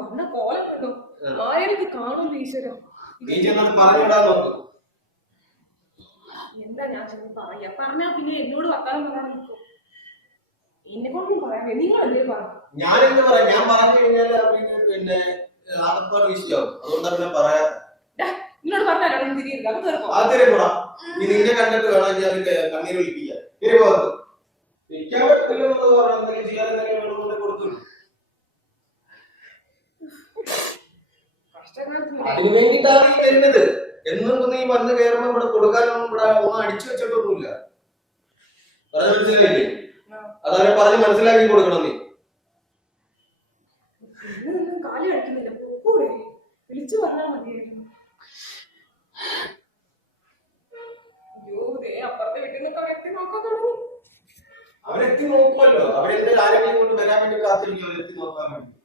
വന്ന കോലം കേട്ടോ ആരെയൊക്കെ കാണും ഈശ്വര. എന്താ ഞാൻ ചെന്ന് പറയാ? പറഞ്ഞാ പിന്നെ എന്നോട് വർത്താനം പറയാൻ നിൽക്കും. എന്നെ കൊണ്ടും പറയാം. നിങ്ങൾ എന്തേ പറഞ്ഞു? ഞാൻ എന്ത് പറയാം? ഞാൻ പറഞ്ഞു കഴിഞ്ഞാൽ പിന്നെ വിഷയാവും. അതുകൊണ്ടാ പിന്നെ പറയാ. നിന്നോട് പറഞ്ഞാലോ തിരിയില്ല. അത് തീർക്കും. അത് തിരികൂടാ. നീ നിന്നെ കണ്ടിട്ട് വേണം ഞാൻ കണ്ണീര് വിളിപ്പിക്കാൻ. തിരിപോകത്ത് നിൽക്കാൻ പറ്റില്ലെന്ന് പറഞ്ഞാൽ ചെയ്യാൻ എന്തെങ്കിലും കൊടുത്തു. അതിനു വേണ്ടിയിട്ടാണ് ഈ വരുന്നത്. എന്നും നീ വന്ന് കയറുമ്പോ ഇവിടെ കൊടുക്കാനൊന്നും ഇവിടെ ഒന്നും അടിച്ചു വെച്ചിട്ടൊന്നുമില്ല. പറഞ്ഞ മനസ്സിലായില്ലേ? അതവരെ പറഞ്ഞ് മനസ്സിലാക്കി കൊടുക്കണം നീ. കാലി അടിക്കുന്നില്ല. വിളിച്ചു പറഞ്ഞാൽ മതിയായിരുന്നു. അപ്പുറത്തെ വീട്ടിൽ നിന്നൊക്കെ വ്യക്തി നോക്കാൻ തുടങ്ങി. അവരെത്തി നോക്കുമല്ലോ. അവരെന്തെങ്കിലും ആരെങ്കിലും കൊണ്ട് വരാൻ വേണ്ടി കാത്തിരിക്കും. അവരെത്തി നോക്കാൻ വേണ്ടി.